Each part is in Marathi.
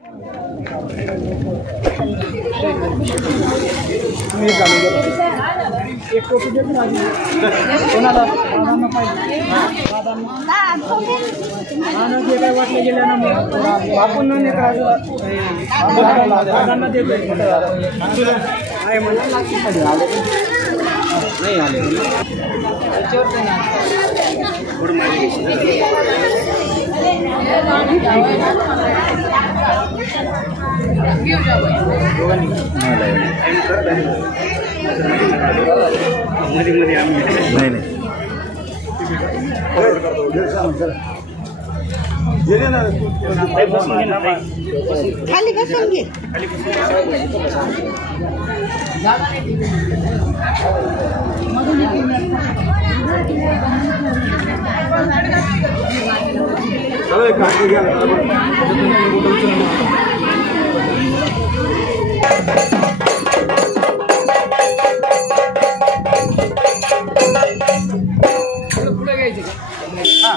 एक टोपी देत नाही कोणाला जे काय वाटलं गेलं ना मग आपण नाही दादांना देतोय आहे म्हणून नाही आले मध्ये आम्ही नाही खाली बसून घे पुढे घ्यायचे का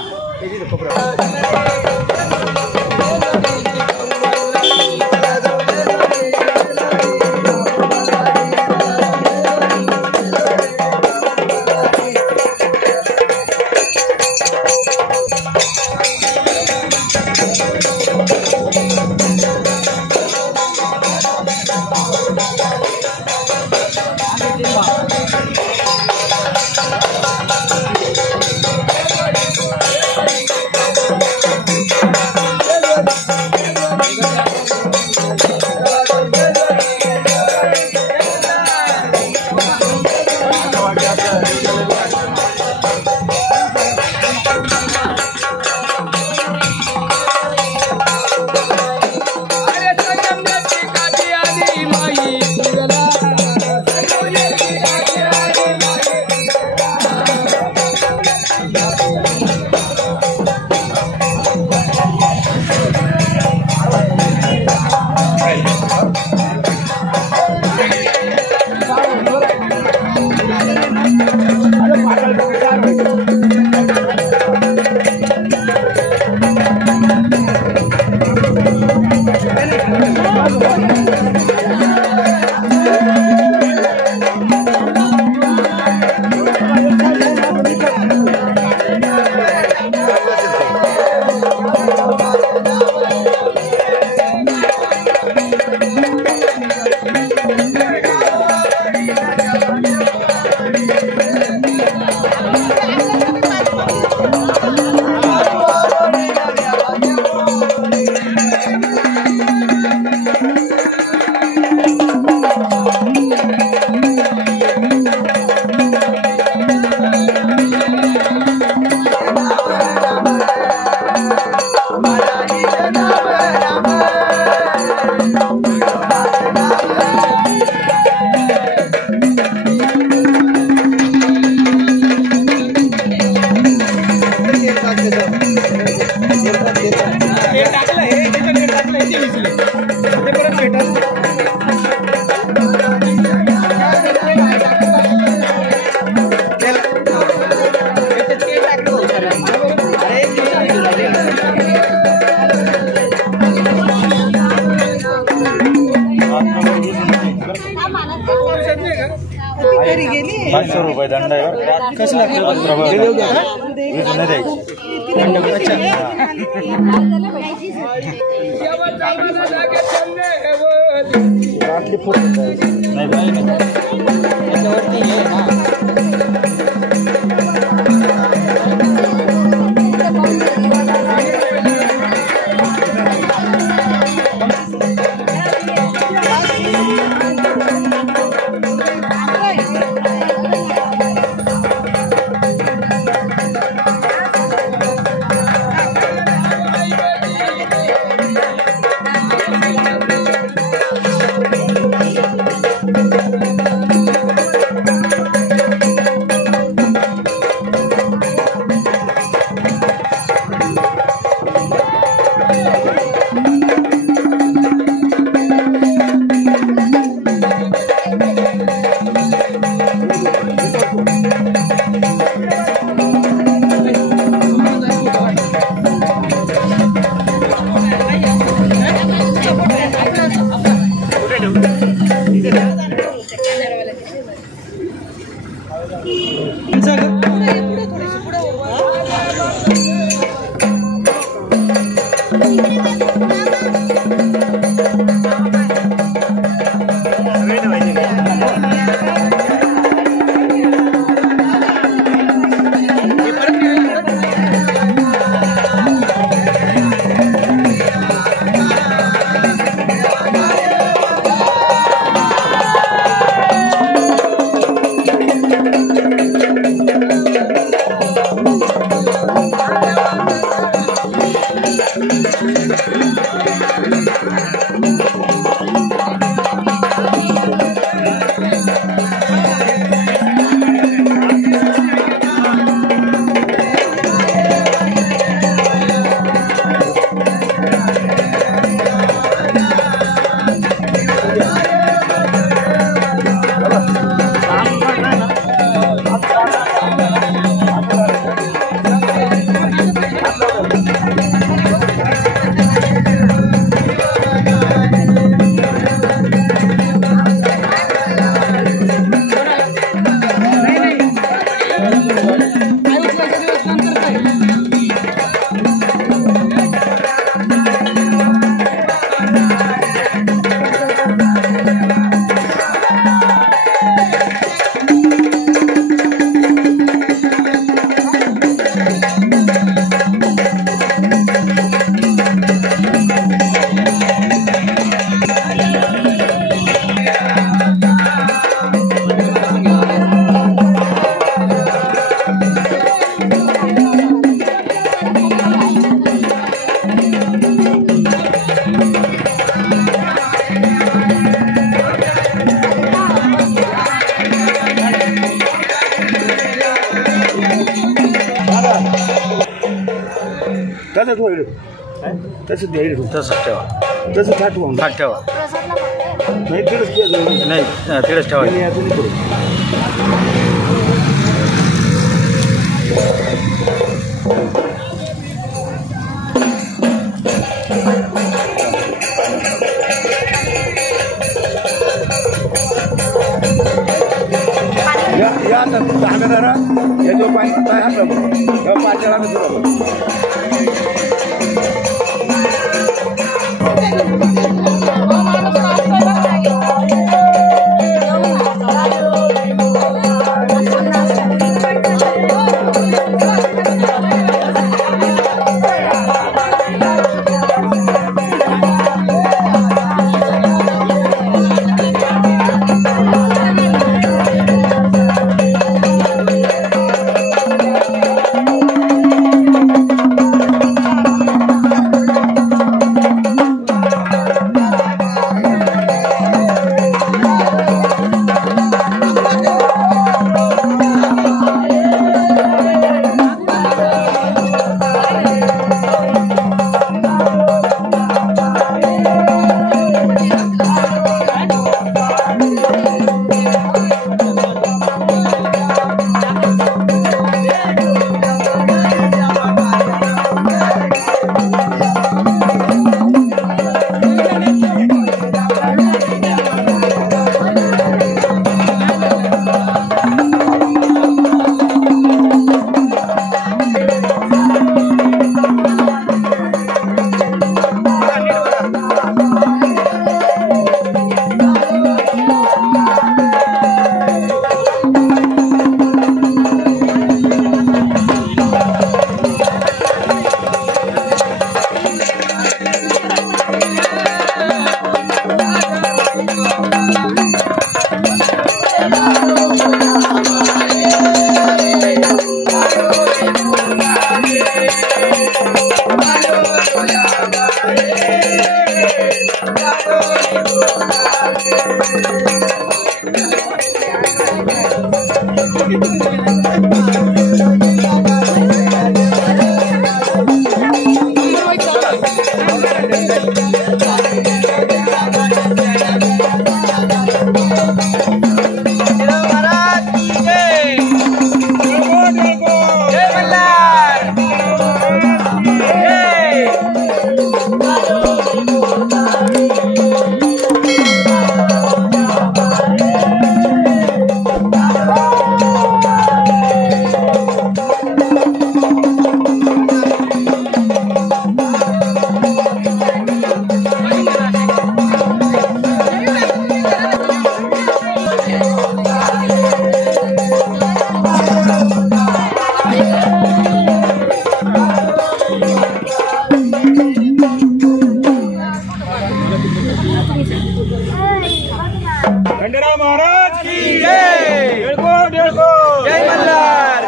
₹500 दंड आहे कसला तसंच होईल तसंच द्यायला तसंच ठेवा तसंच साठवून ताट ठेवा नाही तिकडंच केलं नाही तिकडेच ठेवा आणि अजून करू या आता धागदारा याच्यावर पाणी काय हात पाचला खंडेराव महाराज की जय। डेळको जय मल्हार।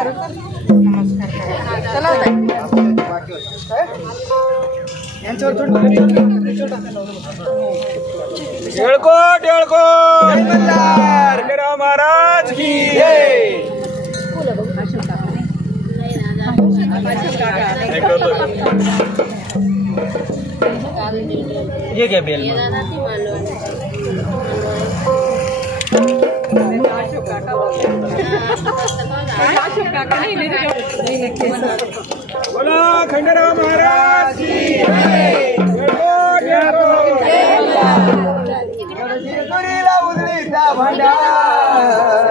चला ताई. डेळको जय मल्हार। खंडेराव महाराज की जय। ये क्या बेल बोला खंडेराव महाराज की जय। जेजुरीला उजळीचा भंडार,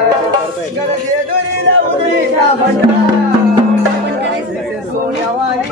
जेजुरीला उजळीचा भंडार, सोन्यावाली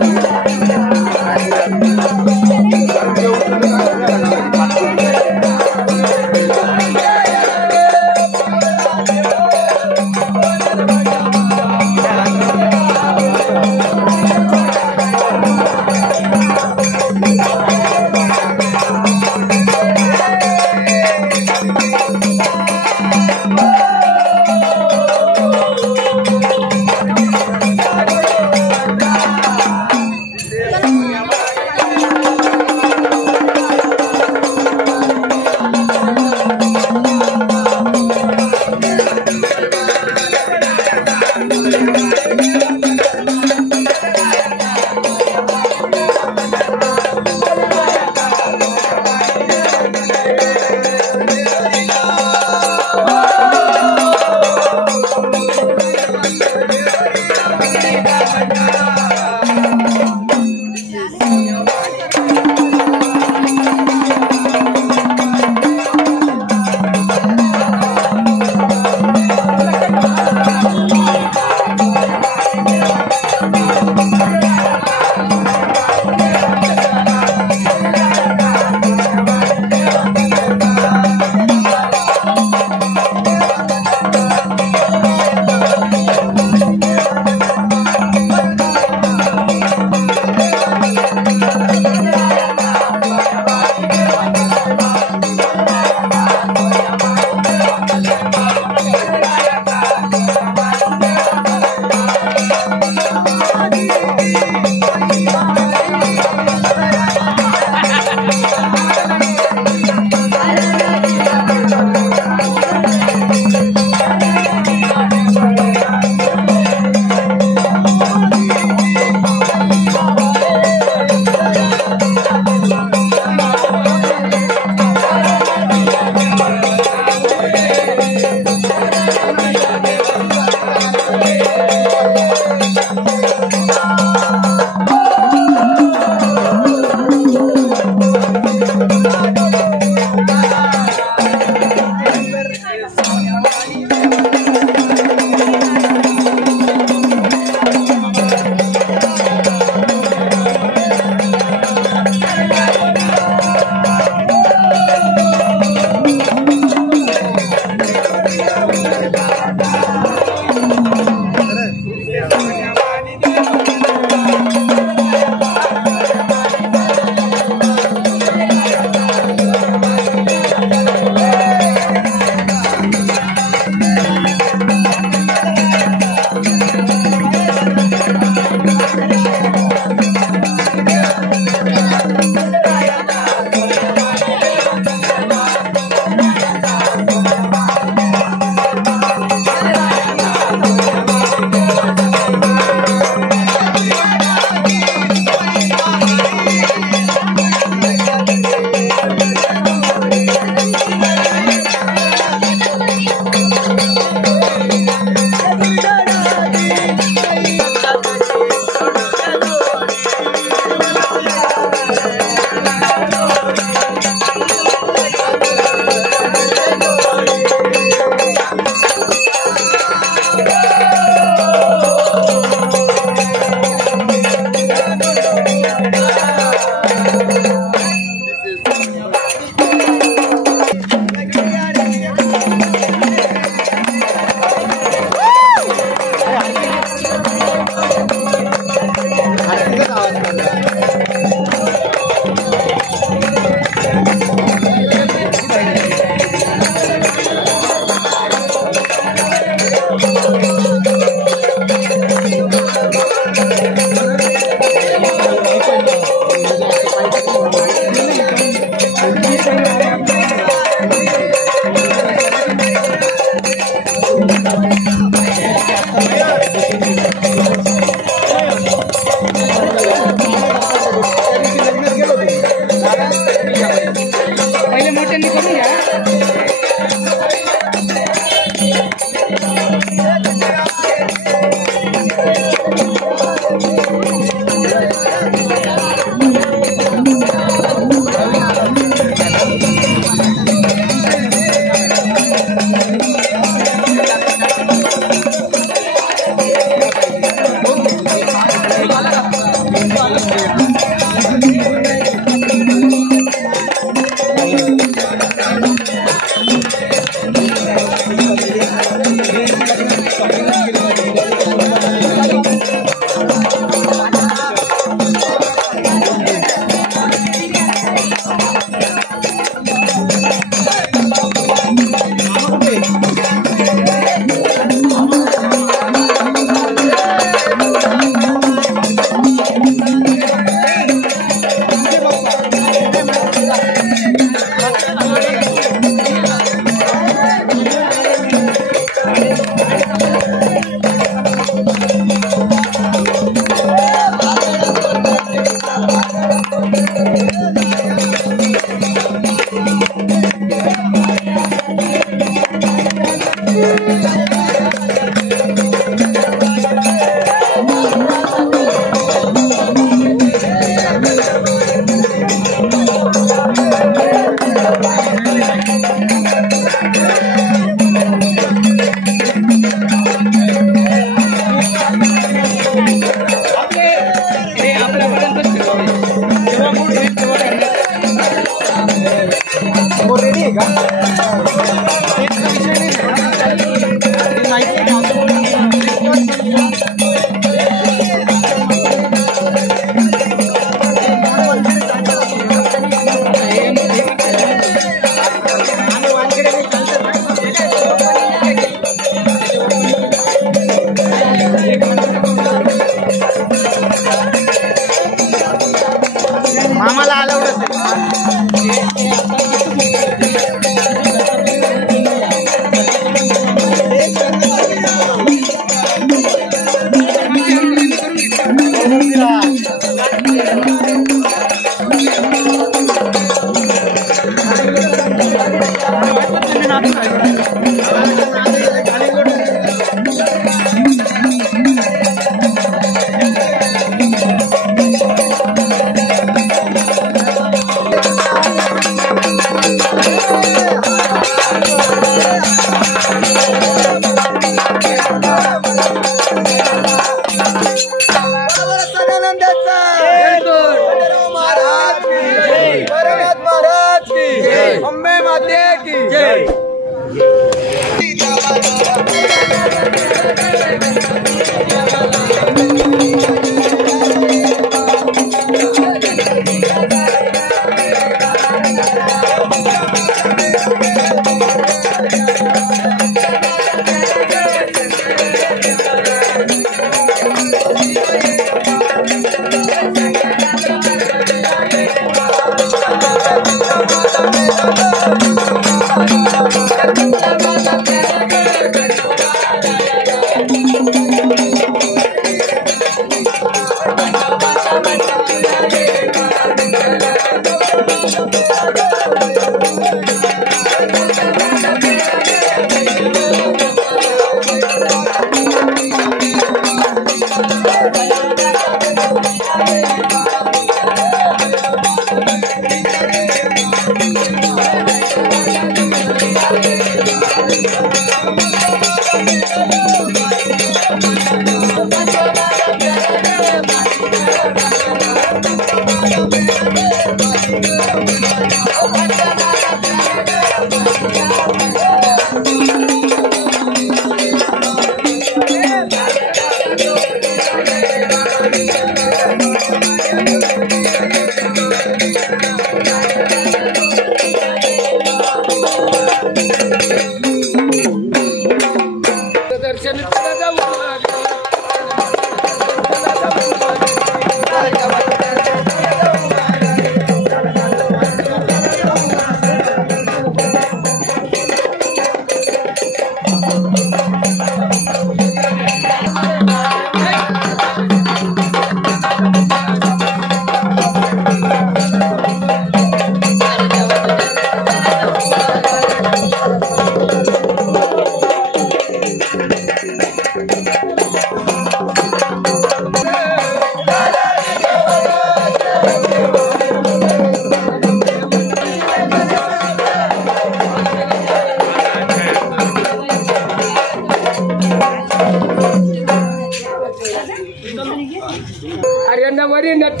वरी नट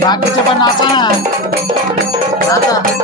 बाकीचे पण नाचा ना नाचा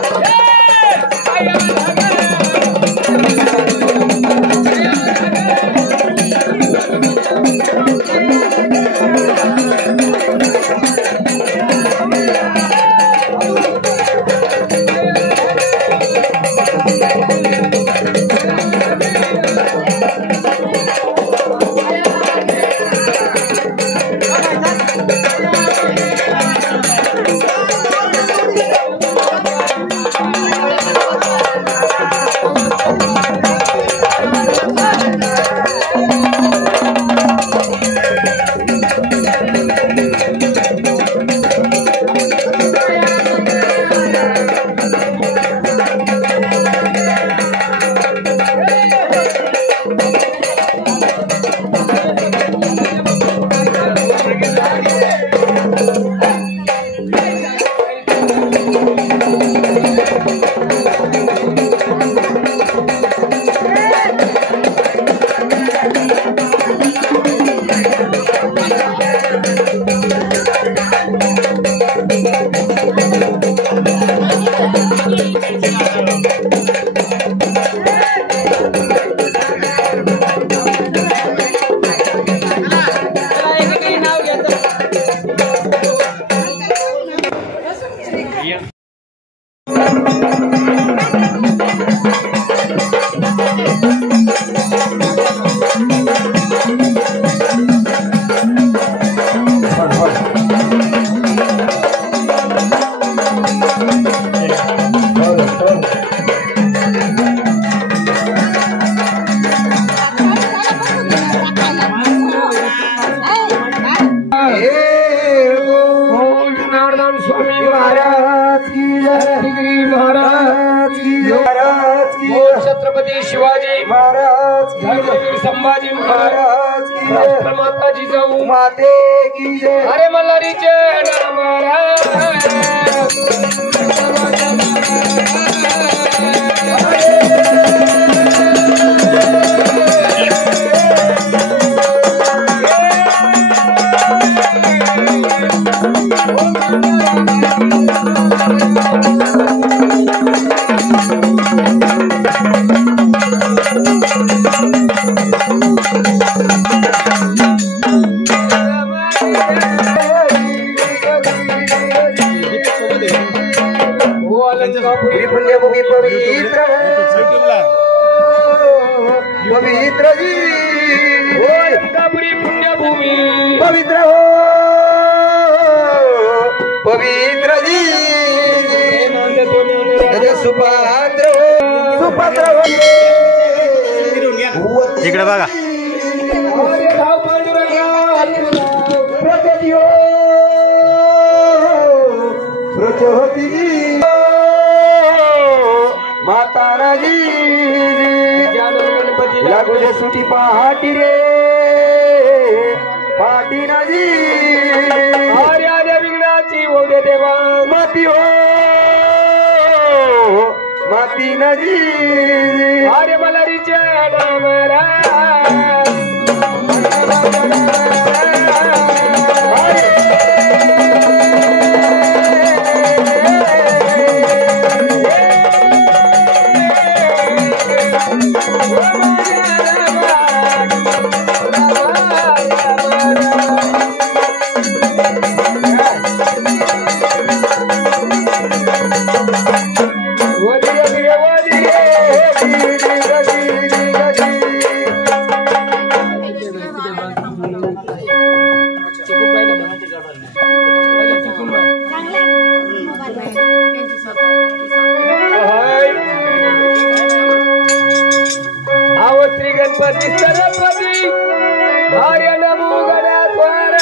छत्रपती शिवाजी महाराज, धर्मवीर संभाजी महाराज, राष्ट्रमाता जिजाऊ माते की जय. अरे मल्हारीचे महाराज. पवित्र जी पुण्यभूमी पवित्र हो पवित्र जी सुपात्र सुपात्र इकडे बघा. माता जी लागू दे सुटी पहाटी रे पहाटी नाजी. अरे आर्या विघ्नाची होऊ दे देवा माती हो माती नजी. अरे मल्हारीच्या श्री गणपती सरस्वती आर्य नमो गणाद्वार.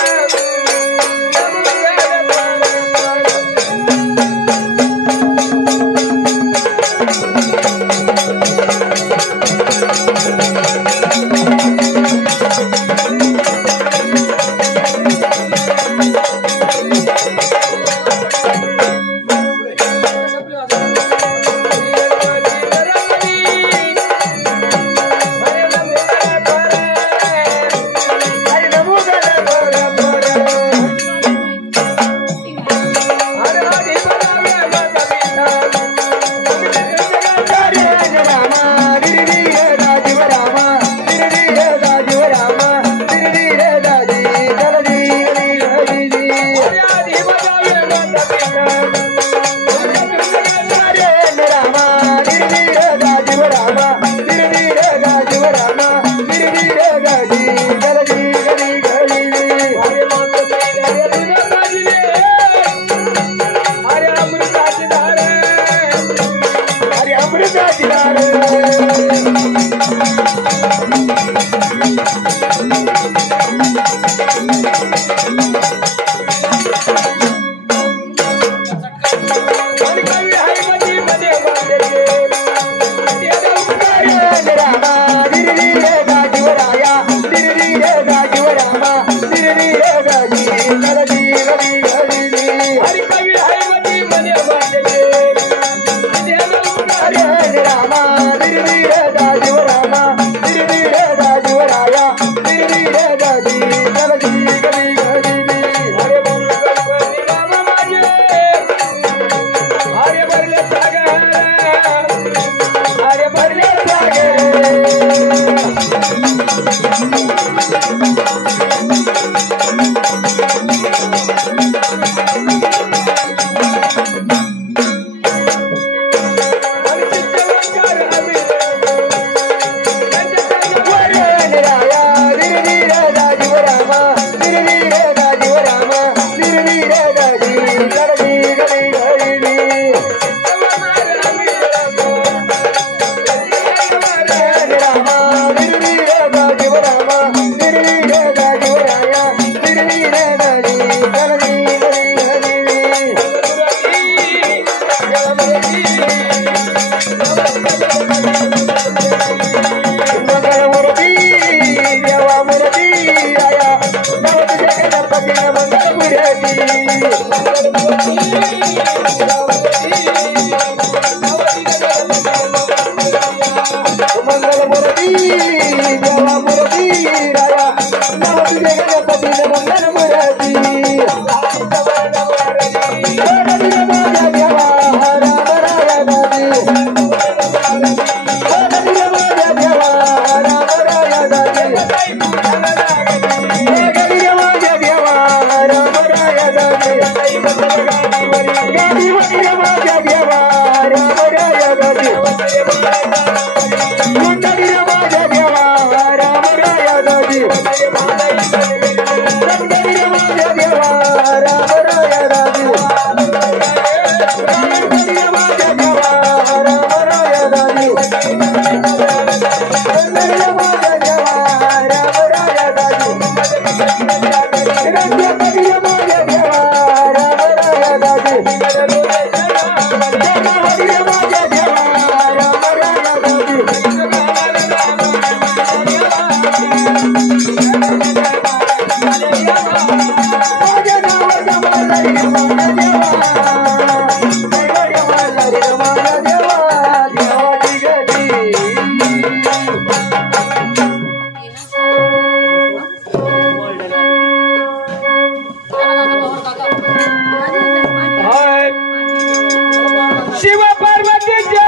शिव पार्वतीच्या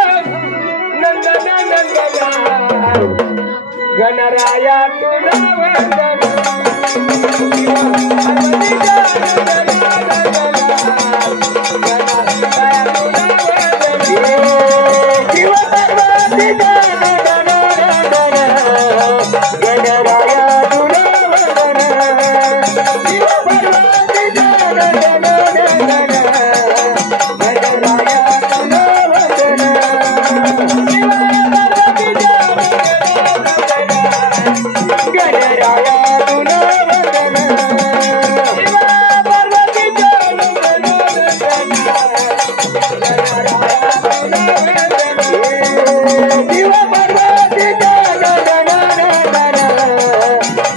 नंदना नंदना गणराया तुला वंदना पार्वतीच्या नंदना नंदना गणराया तुला वंदना शिव पार्वतीच्या नंदना नंदना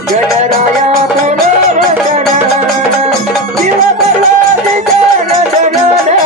गणराया तुला वंदना शिव पार्वतीच्या नंदना नंदना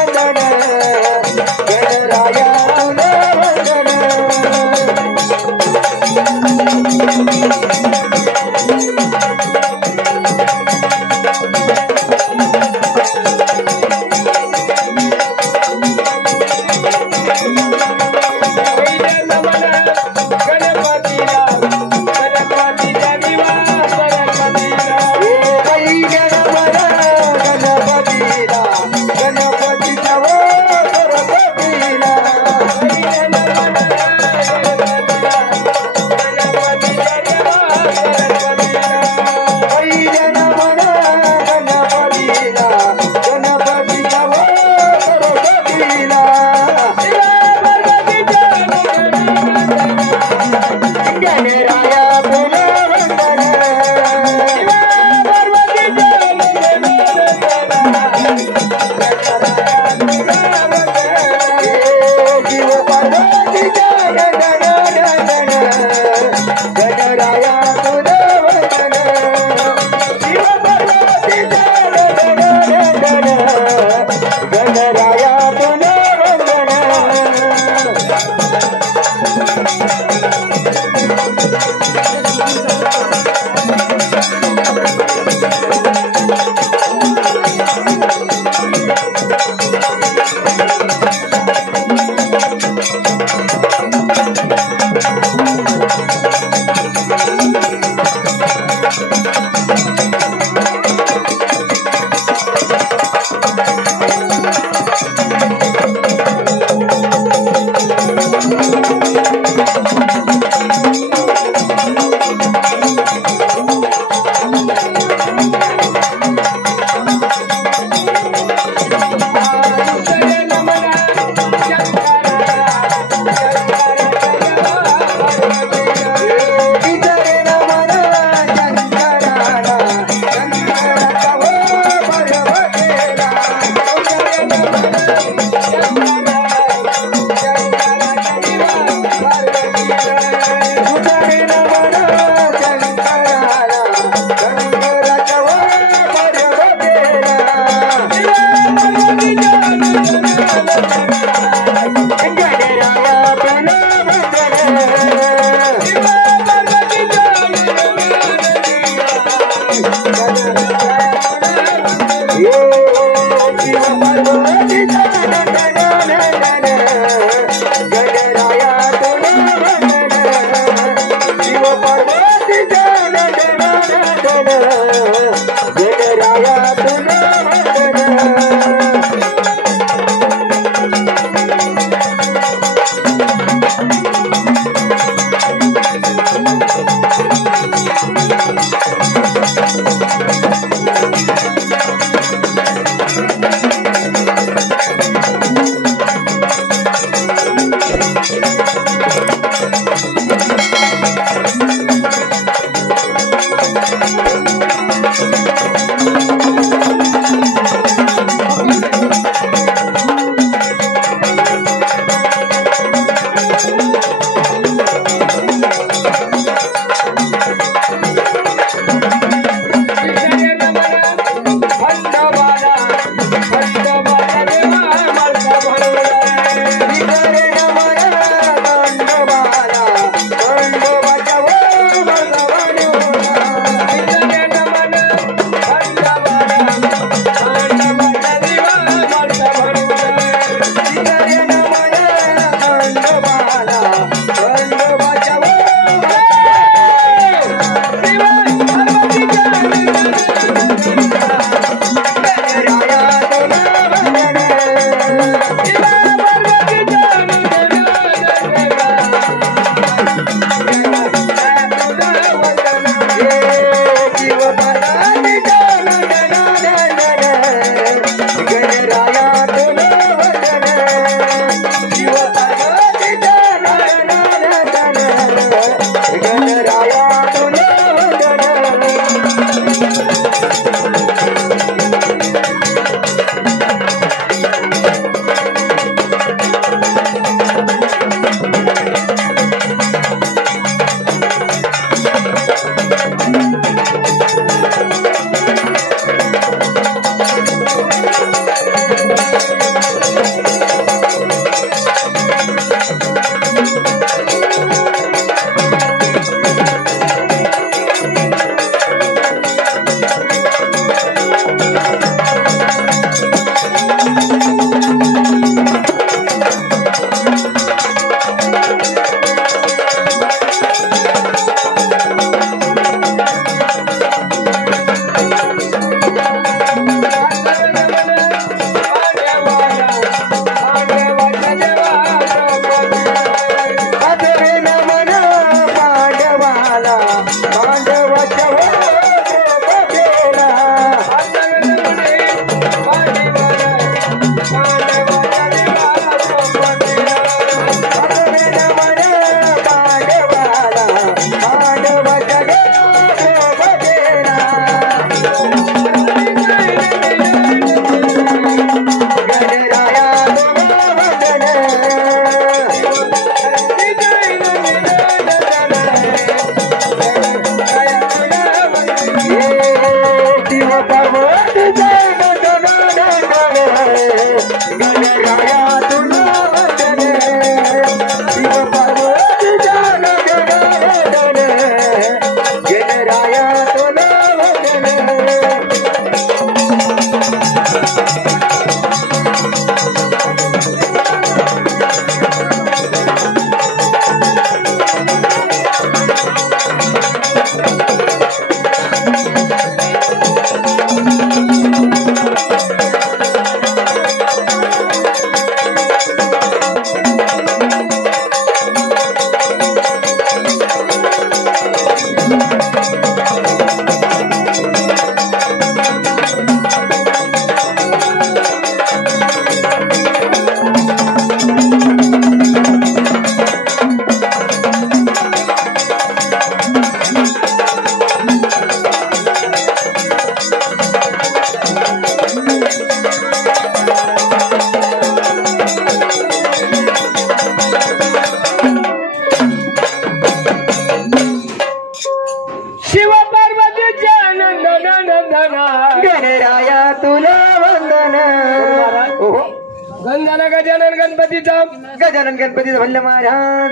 गणपतीचा गजानन गणपतीचं म्हणलं महाराज.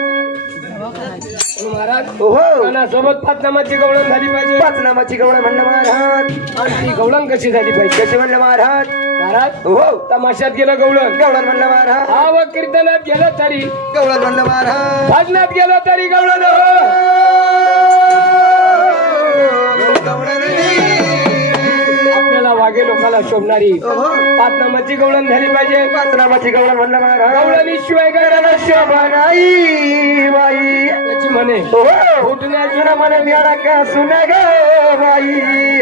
महाराज हो सोबत 5 नामाची गवळण झाली पाहिजे. 5 नामाची गवळण म्हणलं महाराज. आणि ती गवळण कशी झाली पाहिजे? कशी म्हणलं महाराज. महाराज हो तमाशात गेलं गवळण गवळण म्हणलं महाराज. हा व कीर्तनात गेलं तरी गवळण म्हणलं महाराज. भजनात गेलं तरी गवळण. आपल्याला वागे लोकांना शोभणारी 5 नामाची गवळण झाली पाहिजे. 5 नामाची गवळण म्हणलं महाराज. गवळणीशिवाय घराला शोभा नाही बाई. त्याची म्हणे उठण्याची मन मिळा का सुना ग बाई.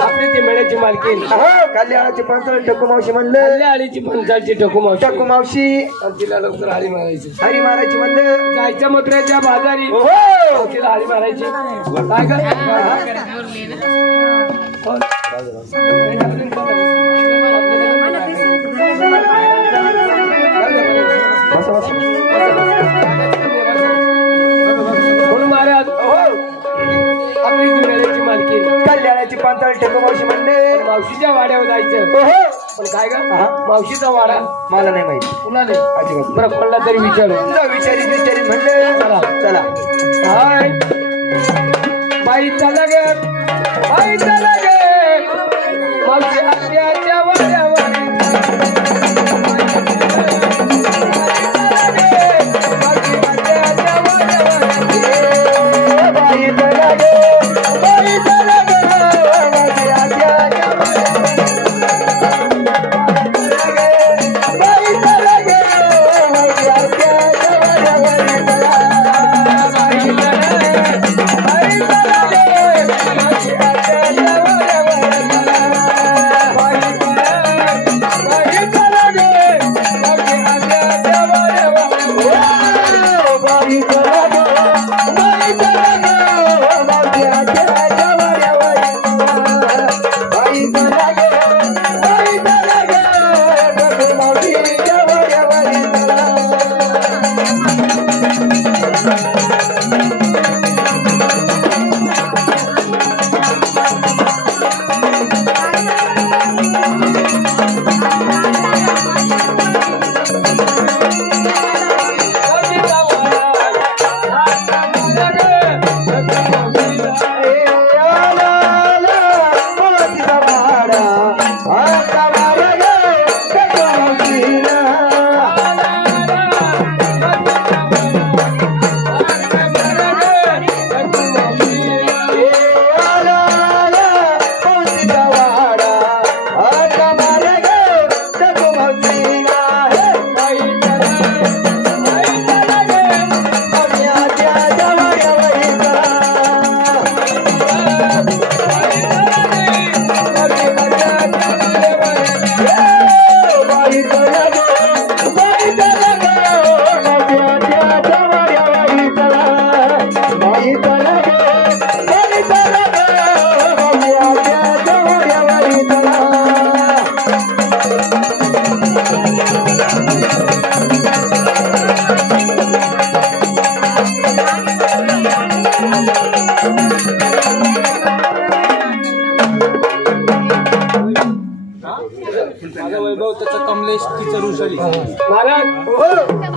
आपली ती मेळ्याची मालकीन हो कल्याणाची पंचाळ टक्कू मावशी म्हणलं. आळीची पंचाळची टकू मावशी. टक्कू मावशी तिला लवकर हाडी मारायची. हरी महाराजची म्हणलं. गायच्या मत्र्याच्या बाजारी हो तिला हाडी मारायची. काय म्हणून महाराज आपली ती मेळ्याची मालकीन कल्याणाची पंचाळ टक्कू मावशी म्हणले. मावशीच्या वाड्यावर जायचं. पण काय का मावशीचा वाडा मला नाही माहिती. पुन्हा नाही अजिबात. बरं पडला तरी विचारू. विचारी म्हणले. चला चला हाय बाई चला गे बाई चला गे मावशी आत्याच्या वाड्यावर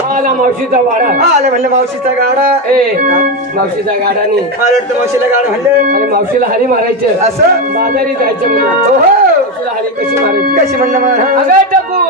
महाराज मावशीचा वाडा आले म्हणलं मावशीचा गाडा. मावशीचा गाडानी मला मावशीला गाडा म्हणलं. आणि मावशीला हारी मारायचे. असं बाजारी जायचं म्हणून मावशीला हारी कशी मारायची? कशी म्हणलं महाराज. अगं टाकू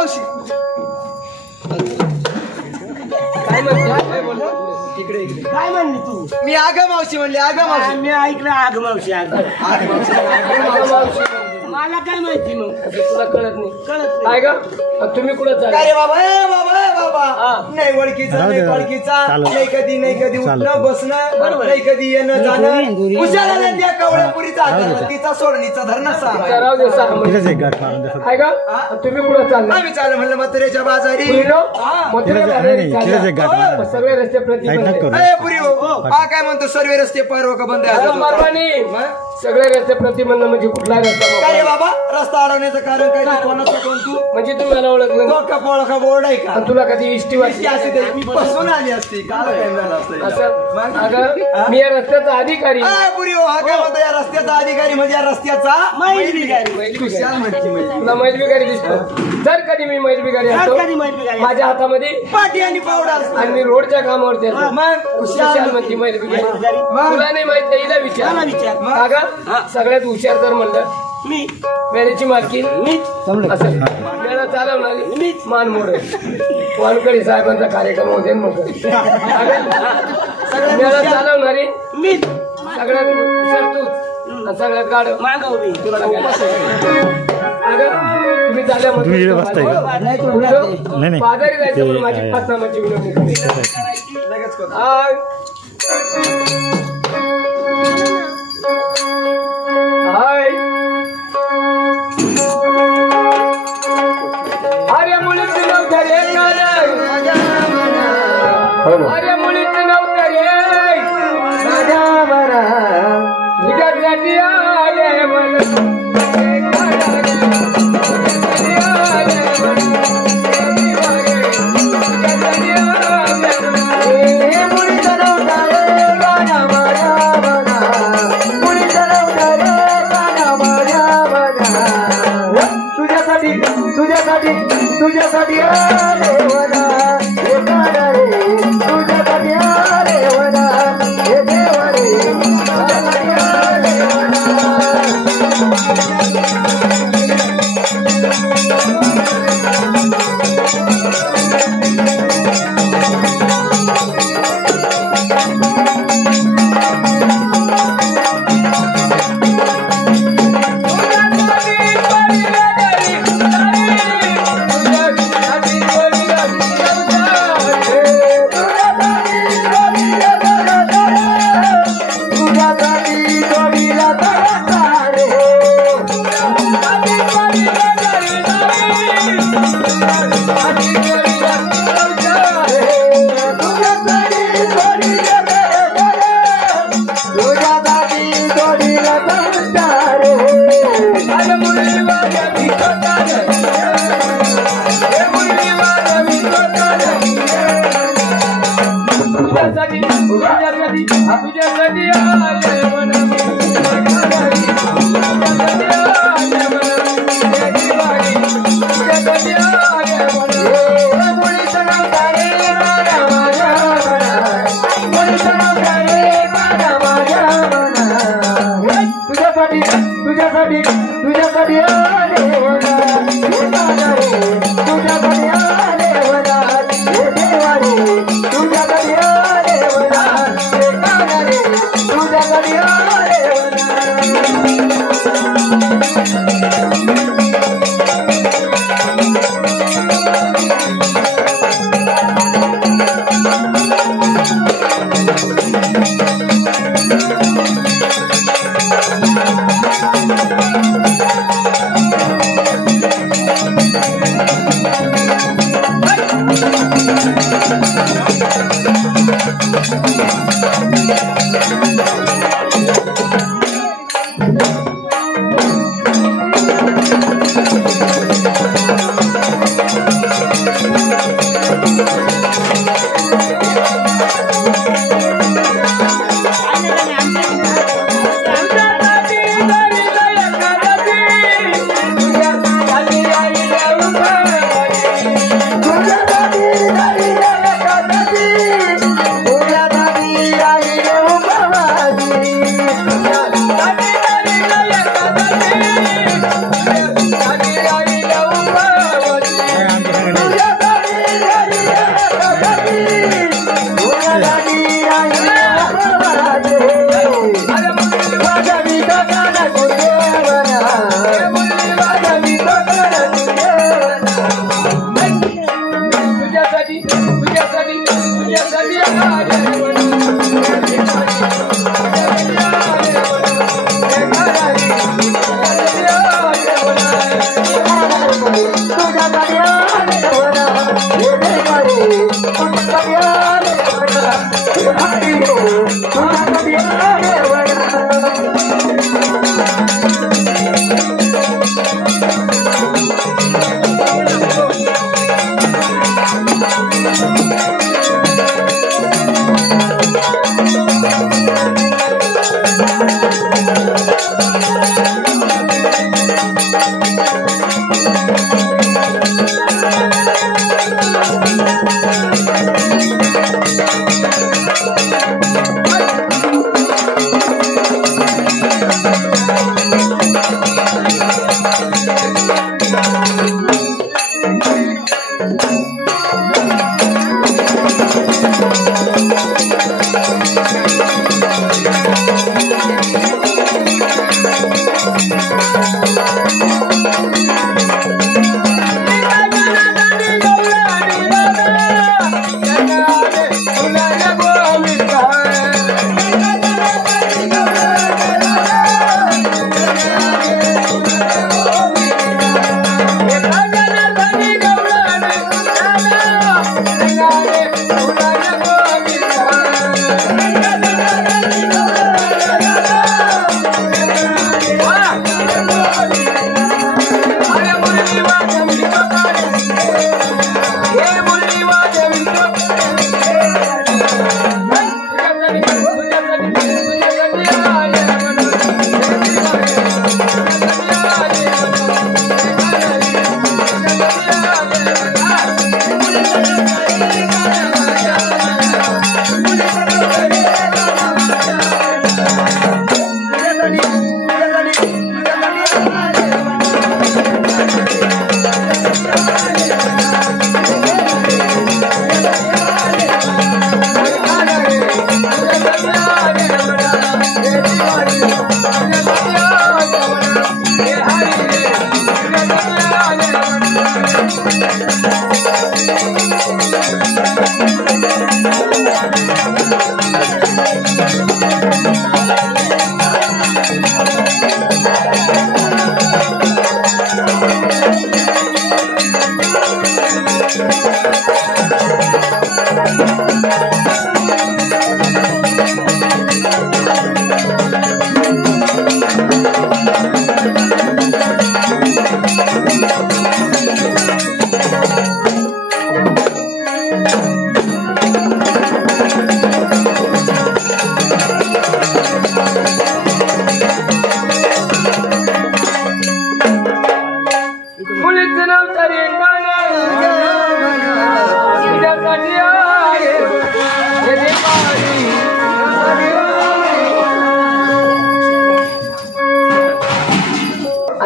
मावशी काय म्हणते तिकडे काय म्हणली तू मी आग मावशी म्हणली आग मावशी मी ऐकलं आग मावशी आग मला काय माहिती मग तुला कळत नाही कळत काय का तुम्ही कुठं चालले अरे बाबा ए बाबा ए बाबा हा. नाही ओळखीचा नाही ओळखीचा नाही कधी उठणं बसणं बरोबर. नाही कधी येणं जाणं गुरी. उशाला त्या कवळ्यापुरीचा तिचा सोडणीचा धरणा सांग राव दे सांग काय का तुम्ही कुठं चालले आम्ही चालू म्हणलं मथुरेच्या बाजारी पुरीनो? मथुरेला सगळे रस्ते प्रतिबंध अरे पुरी हो हा काय म्हणतो सर्व रस्ते पार का बंद आहे मारवानी सगळे रस्ते प्रतिबंध म्हणजे कुठला रस्ता अरे बाबा रस्ता अडवण्याचं कारण काय तू कोणाचं कोण तू म्हणजे तुम्ही मला ओळखलं डोका पोळका बोर्ड आहे का आणि तुला कधी इष्टी वाटली अशी ते मी बसून आली असती काल काय झालं असतं असं अगं मी या रस्त्याचा अधिकारी पुरी हो हा काय म्हणतो या रस्त्याचा अधिकारी म्हणजे या रस्त्याचा मैल बिगारी खुशाल म्हणते म्हणजे तुला मैल बिगारी दिसतो जर कधी मी मैल बिगारी असतो कधी मैल बिगारी माझ्या हातामध्ये पाठी आणि पावडा असतो आणि मी रोडच्या कामावरती असतो मग हुशार म्हणते मैल बिगारी मग तुला नाही माहित नाही, हिला विचार मला विचार. का सगळ्यात हुशार जर म्हणलं मी मेळ्याची मालकी मीच असं मेळा चालवणारी मीच मान मोड वानकडे साहेबांचा कार्यक्रम होते मग मेळा चालवणारी मीच सगळ्यात हुशार तूच आणि सगळ्यात गाड मागव मी तुला तुम्ही बाजारी जायचं म्हणून माझी फासनामाची विनंती करते. लगेच करतो. हाय. हाय. अरे मुलीच नव्हतं रे अरे मुलीच नव्हतं रे माझ्या मना विचारसाठी आले मला तुझ्यासाठी आले वना हे गाणं रे तुझ्यासाठी आले वना हे देव रे तुझ्यासाठी आले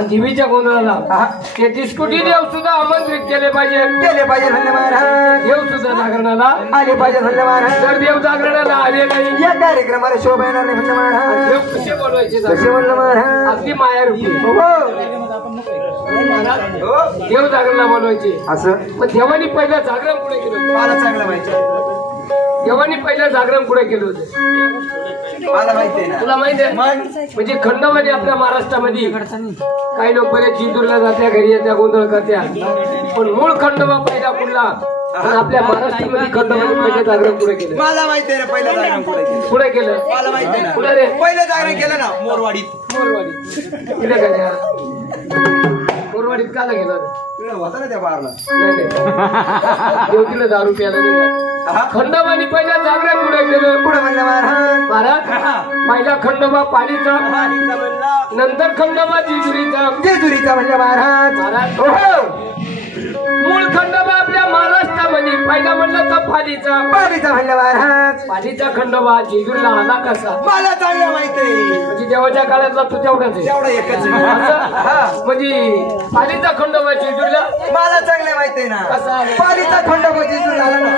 देवीच्या गोंधळाला ते डिस्कुटी देव सुद्धा आमंत्रित केले पाहिजे धन्य महाराज. देव सुद्धा जागरणाला आले पाहिजे धन्य महाराज. जर देव जागरणाला आले नाही या कार्यक्रमाला शोभा येणार नाही धन्य महाराज. देव कसे बोलवायचे कसे म्हणलं महाराज. अगदी माया रूपी देव जागरणाला बोलवायचे असं पण देवानी पहिलं जागरण पुढे केलं. मला चांगलं माहिती देवानी पहिलं जागरण पुढे केलं होतं. मला माहिती आहे ना. तुला माहिती आहे म्हणजे खंडोबाने आपल्या महाराष्ट्रामध्ये काही लोक बरेच जिंतूरला जात्या घरी येत्या गोंधळ करत्या पण मूळ खंडोबा पहिला कुठला आणि आपल्या महाराष्ट्रामध्ये खंडोबाने पहिलं जागरण पुढे केलं. मला माहिती आहे ना पहिलं जागरण पुढे केलं. मला माहिती आहे ना. पुढे रे पहिलं जागरण केलं ना मोरवाडीत. तिथे काय मोरवाडीत काला गेला होता ना त्या बारला. देवतीला दारू प्यायला नाही. खंडोबाने पहिल्या जागरण पुढे केलं. पुढे म्हणलं महाराज. महाराज पहिला खंडोबा पालीचा नंतर खंडोबा जेजुरीचा म्हणलं महाराज. महाराज मूळ खंडोबा आपल्या महाराष्ट्रामध्ये पहिला म्हणलं तर पालीचा म्हणलं महाराज. पालीचा खंडोबा जेजुरीला आला कसा मला चांगलं माहिती आहे. म्हणजे देवाच्या काळातला तू तेवढाच आहे. तेवढं एकच असं? म्हणजे पालीचा खंडोबा जेजुरीला मला चांगलं माहिती आहे ना. कसा पालीचा खंडोबा जेजुरीला आला ना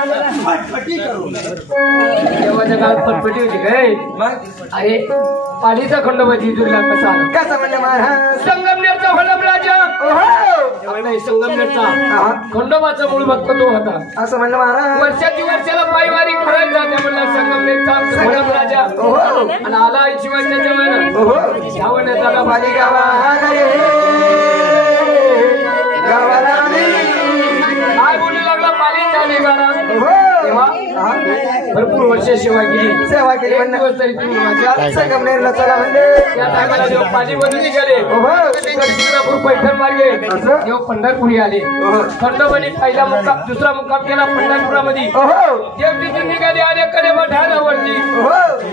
फटफटी करून. देवाच्या काळात फटफटी होती काय मग अरे पालीचा खंडोबा जेजुरीला कसा आला कसं म्हणलं महाराज. संगमनेरचा वल्लभ राजा आपला संगमनेरचा खंडोबाचा मूळ भक्त तो होता. असं म्हणलं महाराज. वर्षाची वर्षाला पायवारी करायचा त्या म्हणला संगमनेरचा वल्लभ राजा आणि आला शिवाच्या वेळेला श्रावणात आला पाली गावा काय बोलू लागला पाली चाले गाणं तेव्हा भरपूर वर्ष सेवा केली म्हणलं. दिवस तरी तुम्ही माझ्या संगमनेरला चला म्हणले. त्या टायमाला देव पालीमधून निघाले सोलापूर पैठण मार्गे देव पंढरपुरी आले. खंडोबाने पहिला मुक्काम दुसरा मुक्काम केला पंढरपुरामध्ये. देव तिथून निघाले आले कडे ढालावरती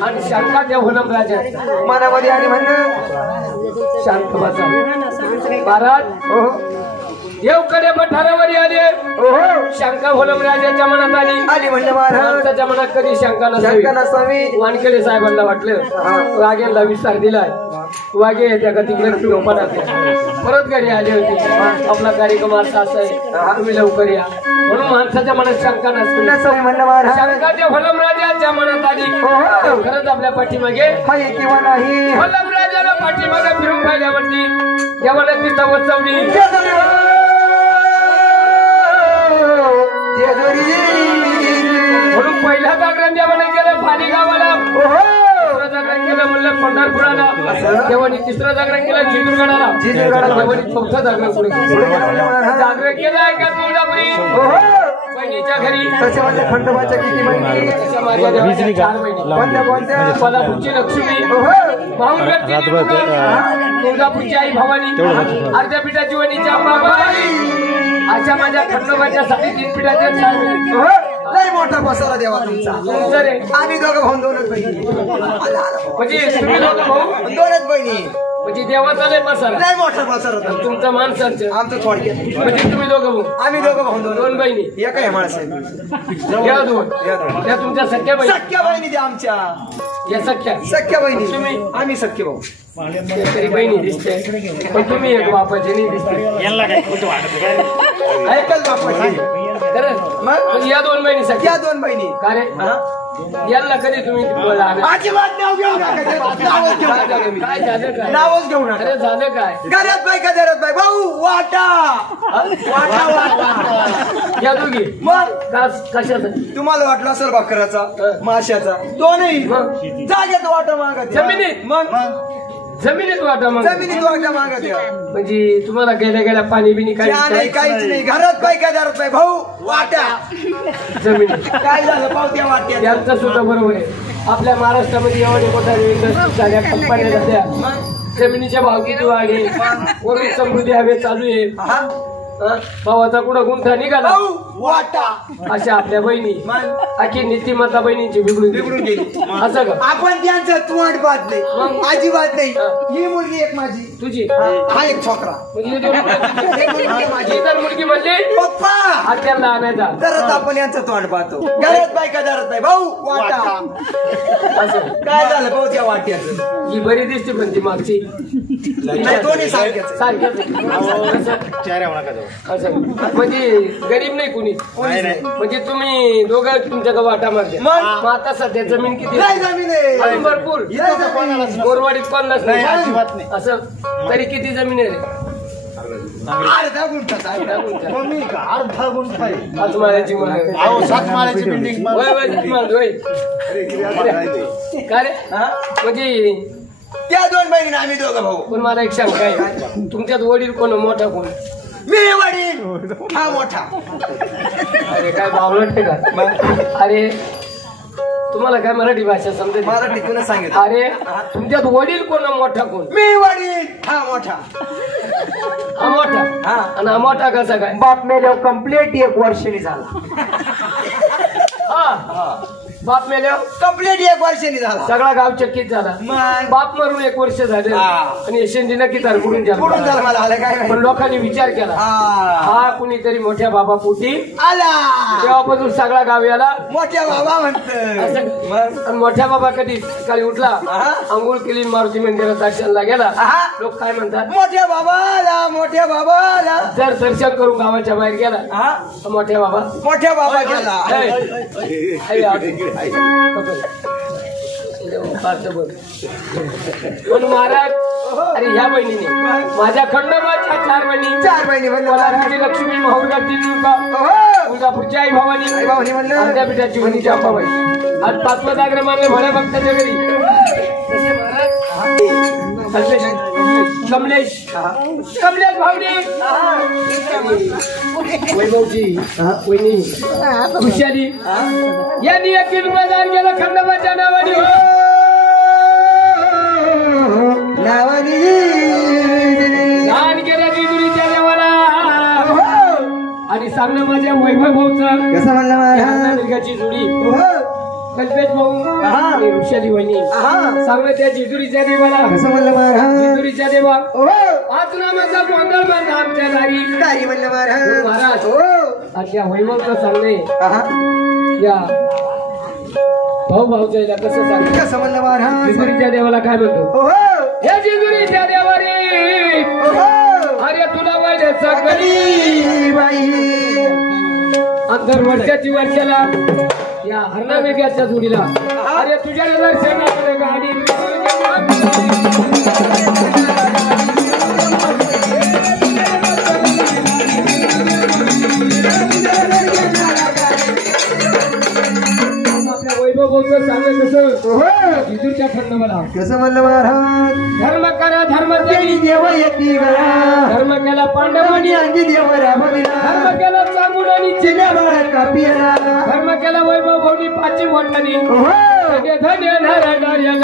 आणि शांता देव वल्लभ राजा मनामध्ये आणि म्हणणं शांत बसा महाराज देवकडे पठारावर आले. शंका वल्लभ राजाच्या मनात आली म्हणलं महाराज. त्याच्या मनात कधी शंका नसावी. वानखेडे साहेबांना वाटलं वाघेला विस्तार दिलाय वाघे त्या तिकडे परत घरी आले होते. आपला कार्यक्रम असा आहे तुम्ही लवकर या म्हणून माणसाच्या मनात शंका नसते. म्हणलं महाराज. शंकाच्या वल्लभ राजाच्या मनात आली. खरंच आपल्या पाठीमागे किंवा नाही. वल्लभ राजाला पाठीमागे फिरून पाहिल्यावरती देवाला तिथं वचवली. म्हणून पहिला जागरण देवाने केलं पाली गावाला. दुसरं जागरण केलं म्हणलं पंढरपुराला. देवाने तिसरं जागरण केलं जेजुरगडाला. देवाने चौथं जागरण पुढे जागरण केलं आहे का तुळजापुरी बहिणीच्या घरी. खंडोबाच्या किती बहिणी. माझ्या देवाच्या 4 बहिणी. कोल्हापूरची लक्ष्मी भाऊंगडची तुळजापूरची आई भवानी अर्ध्यापीठाची वणीच्या अंबाबाई अशा माझ्या खंडोबाच्या 3.5 पिठाच्या 4 बहिणी. लय मोठा पसारा देवा तुमचा. आम्ही दोघं भाऊ 2च बहिणी. म्हणजे तुम्ही दोघं भाऊ 2च बहिणी म्हणजे देवाचा लय पसारा. लय मोठा पसारा तुमचा माणसांचं आमचं थोडक्यात. म्हणजे तुम्ही दोघं भाऊ आम्ही दोघं भाऊ 2 बहिणी. एक आहे माणसं. या 2 त्या तुमच्या सख्या बहिणी. सख्या बहिणी द्या आमच्या. या सख्या बहिणी तुम्ही आम्ही सख्य भाऊ. तरी बहिणी दिसते पण तुम्ही एक बापाची नाही दिसते. ऐकल बापाची. खरंच मग या 2 बहिणी सख्या. या 2 बहिणी. का रे याला कधी तुम्ही बोला अजिबात नाव घेऊ नका नावच घेऊ नका तुम्ही. काय झालं काय नावच घेऊ नका अरे झालं काय घरात बाई का घरात बाई भाऊ वाटा वाटा वाटा या दोघी मग कशाचं तुम्हाला वाटलं असेल भाकराचा माशाचा तो नाही मग जागेत वाटा मागत जमिनीत? मग जमिनीत वाटा मग जमिनीत वाटा मागत या. म्हणजे तुम्हाला गेल्या गेल्या पाणी बिनी चहा नाही काहीच नाही घरात बाई का घरात बाई भाऊ वाटा जमिनीत काय झालं पावत्या वाट्या यांचं सुद्धा बरोबर आहे आपल्या महाराष्ट्रामध्ये एवढे मोठ्या इंडस्ट्री झाल्या कंपन्या झाल्या जमिनीच्या भाव किती वाढे वरून समृद्धी हवे चालू आहे हा? भावाचा कुठं गुंठा निघाला भाऊ वाटा अशा आपल्या बहिणी मग आखी नीतिमत्ता बहिणींची बिघडून बिघडून गेली असं का आपण त्यांचं तोंड पाहत नाही अजिबात नाही ही मुलगी एक माझी तुझी हा एक छोकरा म्हणजे तुझी एक मुलगी माझी तर मुलगी म्हणली पप्पा आत्याला आणायचा तरच आपण यांचं तोंड पाहतो घरात बाई का घरात बाई भाऊ वाटा असं काय झालं भाऊ त्या वाट्याचं ही बरी दिसते पण ती मागची नाही दोन्ही सारखेच सारख्याच चेहऱ्या म्हणा का जाऊ असं म्हणजे गरीब नाही कुणी नाही, नाही. म्हणजे तुम्ही दोघं तुमच्या वाटा मारते मग? आता सध्या जमीन किती नाही जमीन आहे. अजून भरपूर इथं कोणालाच नसतं. गोरवाडीत कोणलाच नाही नाही अजिबात नाही असं तरी किती जमीन आहे रे? अर्धा गुंठाचा अर्धा गुंठा. मम्मी का अर्धा गुंठा आहे आज मारायची मला अहो 7 माळ्याची बिल्डिंग वय वय किती मारतो, वय. काय रे हा? म्हणजे त्या दोन बहिणी आम्ही दोघं भाऊ पण मला एक शंका आहे तुमच्यात वडील कोण मोठा कोण मी वडील हा मोठा अरे काय भावलट का अरे तुम्हाला काय मराठी भाषा समजेल मराठीतूनच सांगितलं अरे तुमच्यात वडील कोण मोठा कोण मी वडील हा मोठा हा मोठा हा. आणि हा मोठा कसा काय बाप मेल्यावर कम्प्लीट 1 वर्षांनी झाला हा बाप मेल्यावर कम्प्लीट 1 वर्षांनी झाला सगळा गाव चकित झाला मग बाप मरून 1 वर्ष झालं हा. आणि यशवंती नक्की तारकुडून पुढून झाला झाला मला आलं काय पण लोकांनी विचार केला हा. हा कुणीतरी मोठ्या बाबा पोटी आला तेव्हापासून सगळा गाव याला मोठ्या बाबा असं म्हणत आणि मोठ्या बाबा कधी सकाळी उठला हा. आंघोळ केली मारुती मंदिरात दर्शनला गेला हा. लोक काय म्हणतात मोठ्या बाबाला मोठ्या बाबाला जर दर्शन करून गावाच्या बाहेर गेला हा तर मोठ्या बाबा मोठ्या बाबा गेला पण महाराज अरे ह्या बहिणीने माझ्या खंडोबाच्या 4 बहिणी 4 बहिणी कोल्हापूरची लक्ष्मी माहुरगावची तुळजापूरची आई भवानी आई भवानी म्हणलं. विद्यापीठाची वहिनीची अंबाबाई आज 5वा जागरण मानले भल्या भक्ताच्या घरी कमलेश कमलेश भावनी वैभवची वहिनी खुशाली यांनी 1 रुपये दान केलं खंडोबाच्या नावाने दान केलं जेजुरीच्या देवाला आणि सांगणं माझ्या वैभव भाऊचं कसं म्हणलं महाराज मुलगाची जोडी कल्पेश भाऊ हा. आणि ऋषाली वहिनी हा. सांगणं त्या जेजुरीच्या देवाला कसं म्हणलं महाराज जेजुरीच्या देवा हो आज नामाचा गोंधळ बांधला आमच्या दारी तारी म्हणलं महाराज महाराज हो आजच्या वैभवचं सांगणे आहा. या भाऊ भाऊच्या कसं सांगणे कसं म्हणलं महाराज जेजुरीच्या देवाला काय म्हणतो हो हे जेजुरीच्या देवारी हो अरे तुला वाईट सगळी सगळी बाई अंतर वर्षाची वर्षाला या हरणा वेग्याच्या जोडीला अरे तुझ्या दर्शनाकडे गाडी आपल्या वैभव भाऊचं सांगत कसं जिजूच्या खंडोबाला कसं म्हणलं महाराज धर्म करा धर्म देवी देव येती गळा धर्म केला पांडवांनी अंगी देव राबविला धर्म केला चांगून आणि चिन्या बाळा कापिला धर्म केला वैभव भाऊनी 5 मोठानी हो धन्य धन्य नारायण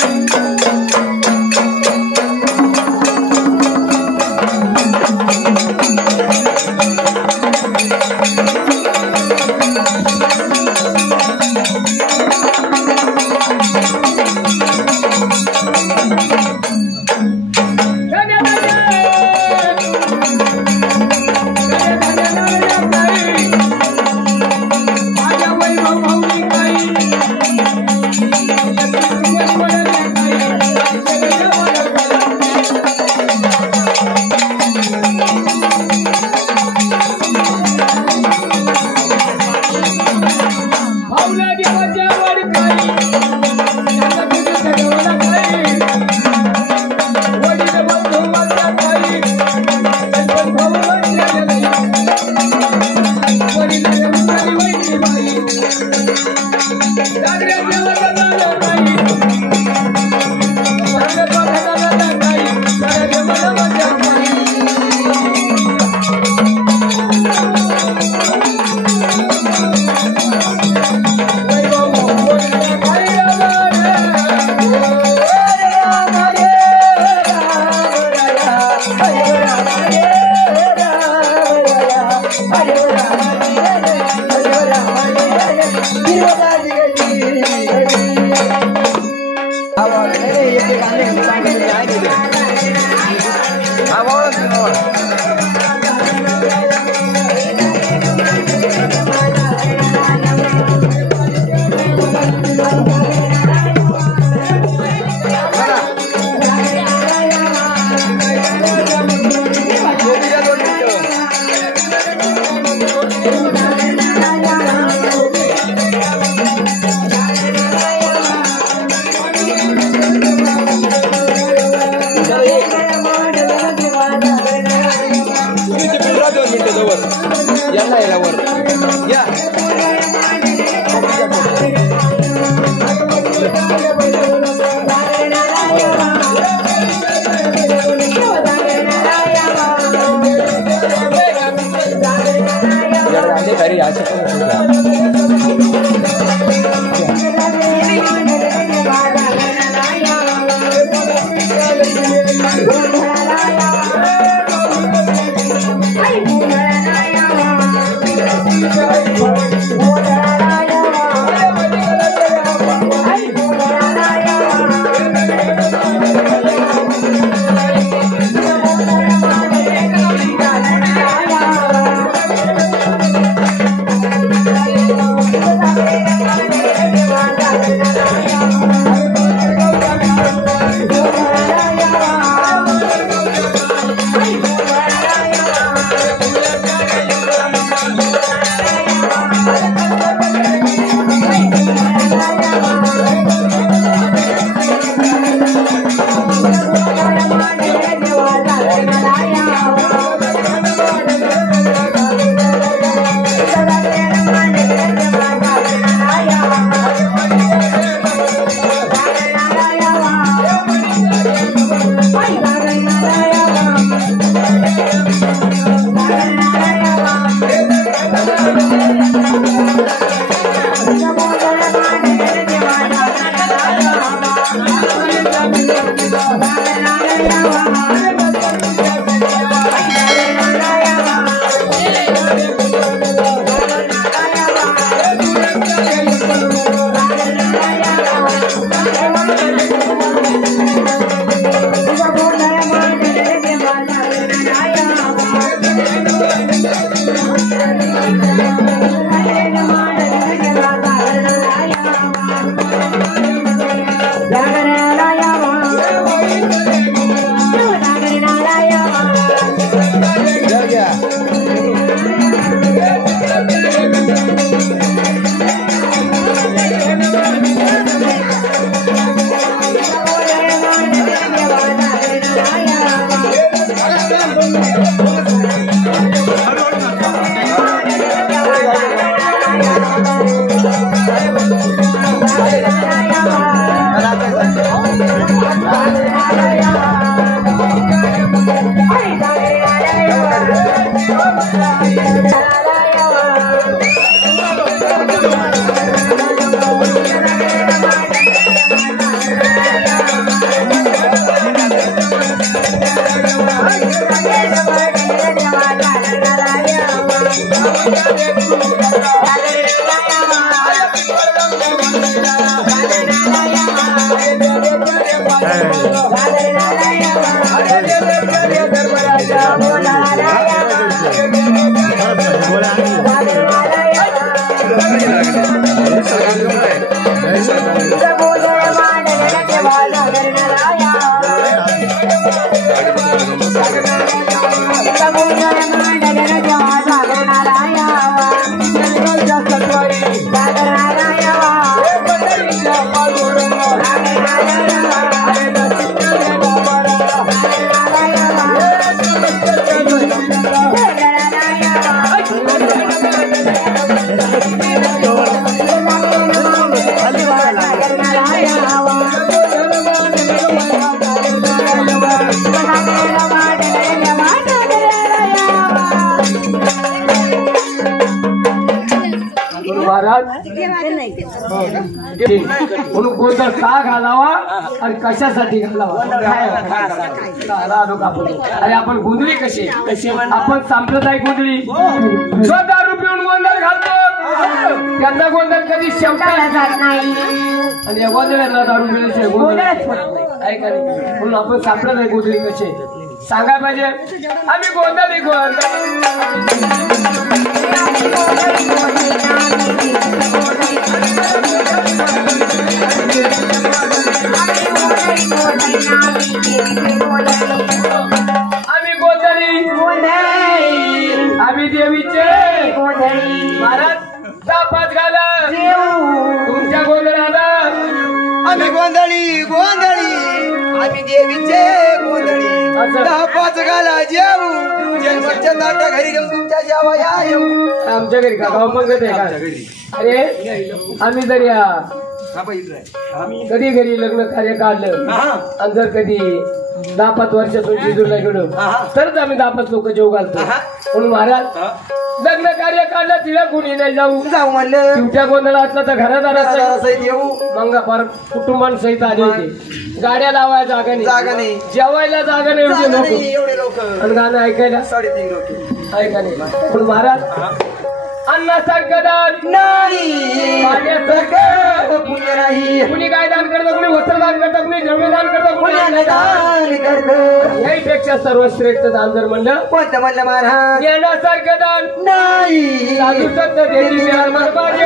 माझ्या वैभव भाऊनी काही म्हणून गोंधळ का घालावा आणि कशासाठी घालावा अरे आपण गोंधळी कशी आपण सांप्रदायिक गोंधळी जो दारू पिऊन गोंधळ घालतो त्यांचा गोंधळ कधी शेवटायला जात नाही आणि या गोंधळाला दारू पिल्याशिवाय गोंधळ आहे का नाही म्हणून आपण सांप्रदायिक गोंधळी कशी सांगा पाहिजे आम्ही गोंधळी आम्ही गोंधळी आम्ही देवीचे महाराज पाच घाला तुमच्या गोंधळाला आम्ही गोंधळी गोंधळी आम्ही देवीचे गोंधळी असं. 10-5 घाला जेऊ जन्मच्या ताटा घरी घेऊन तुमच्या जेवाया येऊ आमच्या घरी का पंगत आहे का अरे आम्ही जर या कधी घरी लग्न कार्य काढलं आणि जर कधी 10-5 वर्षातून शिजूरला गेलो तरच आम्ही 10-5 लोक जेव घालतो म्हणून महाराज लग्न कार्य काढलं तिला कोणी नाही जाऊ म्हणलं तुमच्या गोंधळा असला तर घरादारात येऊ मंगा फार कुटुंबांसहित आले होते गाड्या लावायला जागा नाही जेवायला जागा नाही एवढे लोक एवढे लोक आणि गाणं ऐकायला 3.5 लोक ऐका नाही पण महाराज अन्नासारखं दान नाही पाण्यासारखं पुण्य नाही कुणी काय दान करतं कुणी वस्त्र दान करतं कुणी द्रव्य दान करतं कुणी अन्न दान. दान करतो याहीपेक्षा सर्वश्रेष्ठ दान जर म्हणलं कोणतं म्हणलं महाराज ज्ञानासारखं दान नाही साधू संत देवी मिळाल महाराज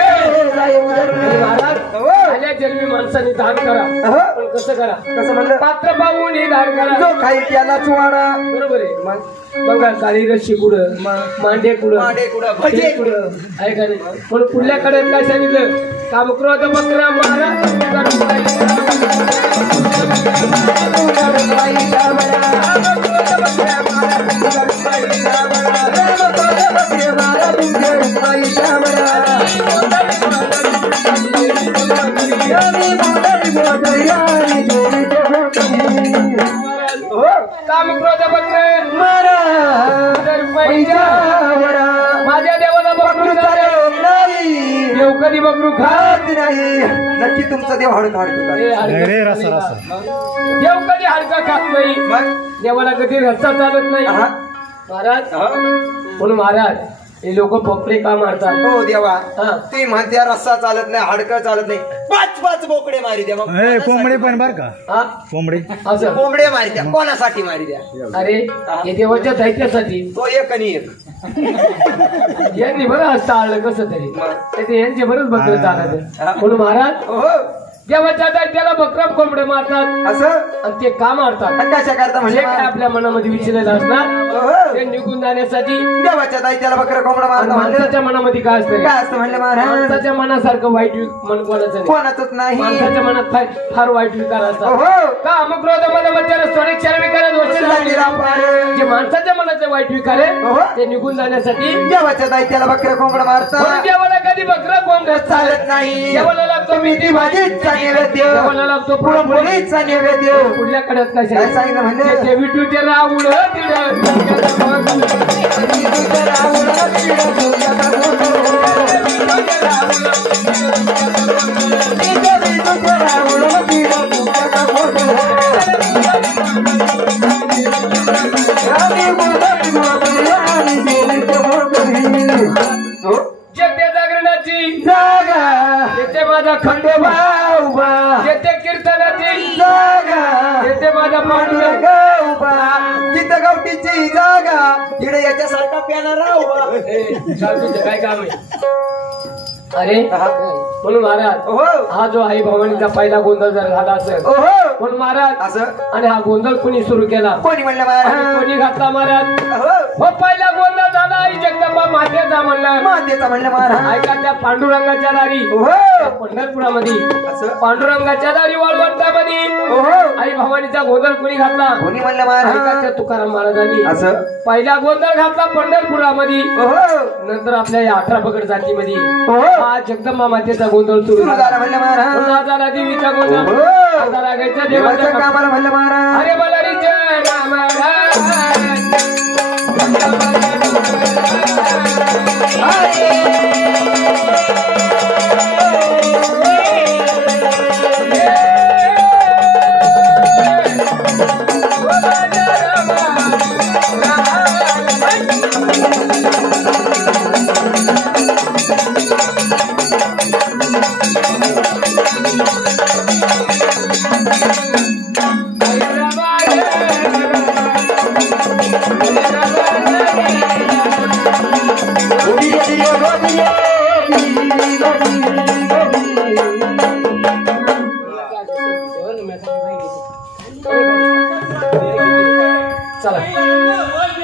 आल्या जन्मी माणसाने दान करा पण कसं करा कसं म्हणलं पात्र पाहून हे दान करा जो खाईल त्याला चुवाडा बरोबर आहे मग बघा काळी रशी कुठं मांडे कुठं भजे कुठं ऐका नाही पण पुढल्याकडे काय सांगितलं कामक्रोध बकरा कामक्रोध बकरे माझ्या देवाला बकरू देव कधी बकरू खात नाही नक्की तुमचा देव हळद काढतो देव कधी हलका खात नाही देवाला कधी रस्ता चालत नाही महाराज म्हणून महाराज हे लोक बोकडे का मारतात हो देवा हा. तुम्ही म्हणत्या रस्सा चालत नाही हाडकं चालत नाही 5 बोकडे मारी द्या मग कोंबडी पण बर का हा कोंबडी असं कोंबडे मारी द्या कोणासाठी मारी द्या अरे हे देवाच्या दैत्यासाठी तो एक आणि एक यांनी बरं असं आलं कसं तरी ते यांचे बरंच बकरे चालत म्हणून महाराज हो देवाच्या दैत्याला बकरा कोंबडे मारतात असं आणि ते का मारतात आणि कशा करता जे म्हणजे काय आपल्या मनामध्ये विचारलेलं असणार हो. ते निघून जाण्यासाठी देवाच्या दायच्याला बकरा कोंबडा मारता म्हणलं माणसाच्या मनामध्ये काय असतं काय असतं म्हणलं महाराज माणसाच्या मनासारखं वाईट मन कोणाचं नाही. कोणाचंच नाही माणसाच्या मनात फार वाईट विकार असतात हो का अमुक रोजामध्ये मच्छर सोने क्षण विकारात वचन लागले. जे माणसाच्या मनाचे वाईट विकार हो. आहे ते निघून जाण्यासाठी देवाच्या दायच्याला बकरा कोंबडा म्हणून मारता देवाला कधी बकरा कोंबडा चालत नाही देवाला लागतो मेथी भाजी भाजीचा नैवेद्य देवाला लागतो पुरणपोळी पुरणपोळीचा नैवेद्य पुढल्या कडत काय काय सांगितलं म्हणजे? ते विठूचे रावळ जेथे जागरणाची जागा जेथे माझा खंडोबा उभा जेथे कीर्तनाची जागा जेथे माझा पांडुरंग उभा तिथं गवटीची जागा तिकडे याच्यासारखा प्यानारा उभा काय काम आहे अरे म्हणून महाराज हो हा जो आई भवानीचा पहिला गोंधळ जर झाला असेल ओहो म्हणून महाराज असं आणि हा गोंधळ कोणी सुरू केला कोणी म्हणलं आणि महाराज कोणी घातला महाराज हो हो पहिला गोंधळ झाला आई जगदंबा मातेचा म्हणलं मातेचा म्हणलं महाराज ऐका त्या पांडुरंगाच्या दारी हो पंढरपुरामध्ये असं पांडुरंगाच्या दारी वाळवंटामध्ये ओहो आई भवानीचा गोंधळ कोणी घातला कोणी म्हणलं ऐका महाराज त्या तुकाराम महाराजांनी असं पहिला गोंधळ घातला पंढरपुरामध्ये ओहो नंतर आपल्या या 18 पगड जातीमध्ये ओहो हा जगदंबा मातेचा गोंधळ सुरू सुरू झाला झाला म्हणलं महाराज पुन्हा झाला देवीचा गोंधळ ओहो. आता लागायचा देवाच्या देवाच्या कामाला म्हणलं महाराज अरे मला रे जय राम चला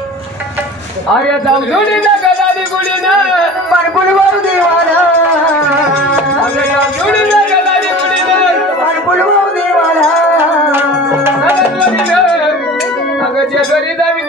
अरे जाऊ जोडी ना गदादी गुडी ना पाणपुल वारू देवाला अरे जाऊ जोडी ना गदादी गुडी ना पाणपुल वारू देवाला अगं जे घरी जावी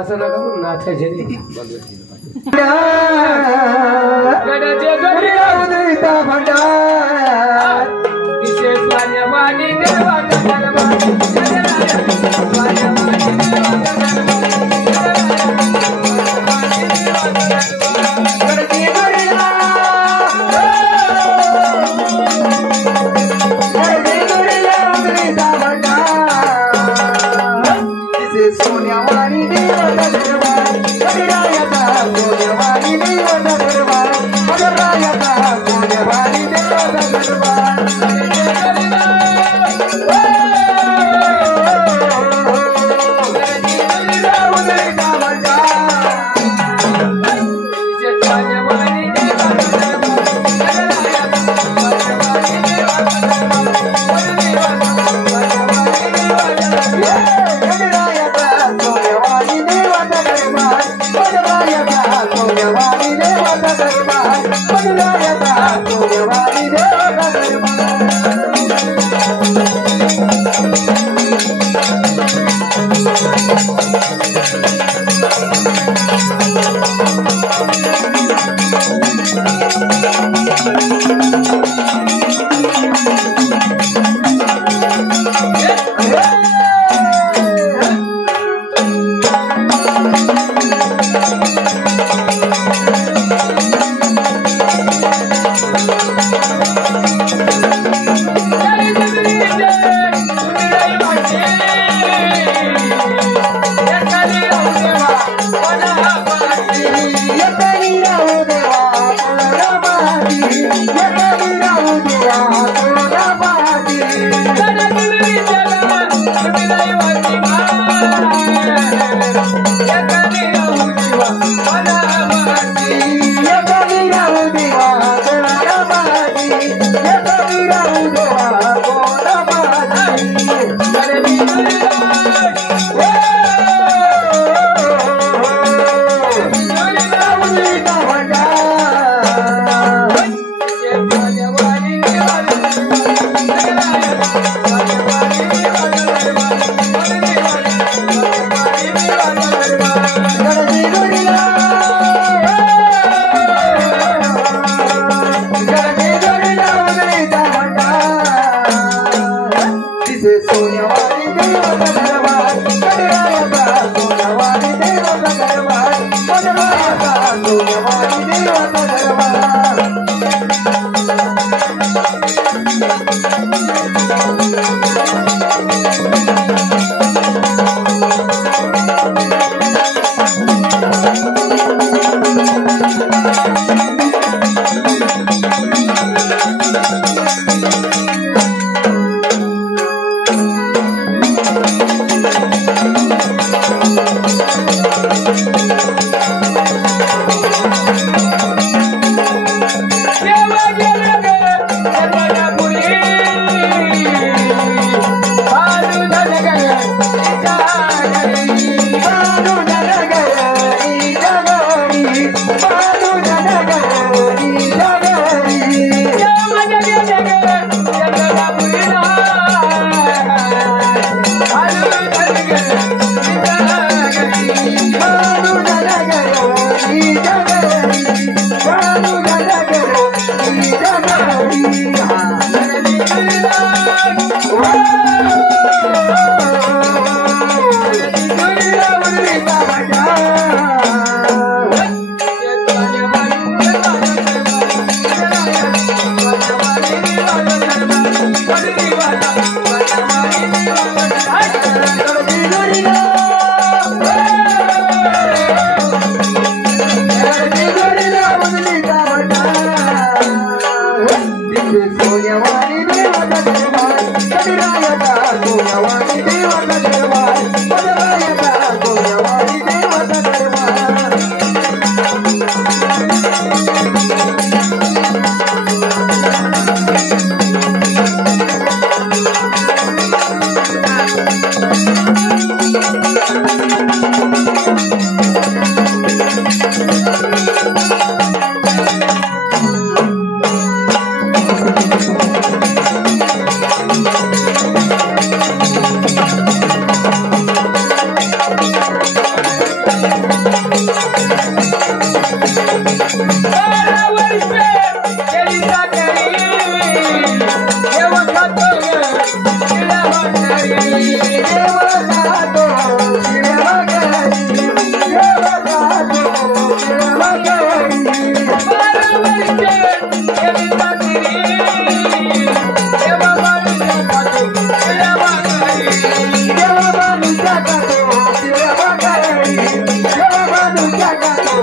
असं नका करू नाचायचे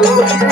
Bye.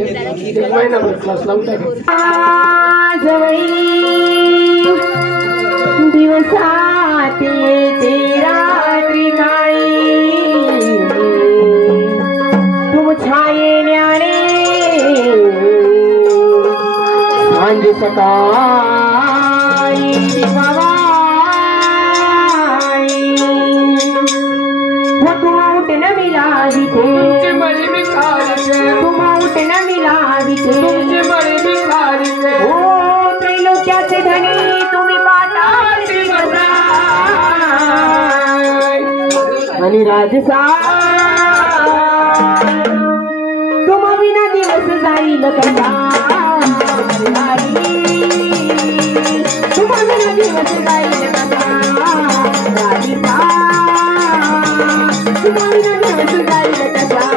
एक महिनाभर क्लास लावून टाकेल. दिवसात येते रात्री काळी तुम छायेल्याने सांज सकाळी वो तुम उठन मिलावी थे तुमची मळी मी खाली तुम उठन मिलावी थे तुमची मळी मी खाली ओ त्रैलोक्याचे धनी तुम्ही पाताळी बसा आणि राजसा तुम विना दिवस जाईल कसा तुम विना दिवस जाईल कसा राजसा तुम विना दिवस जाईल कसा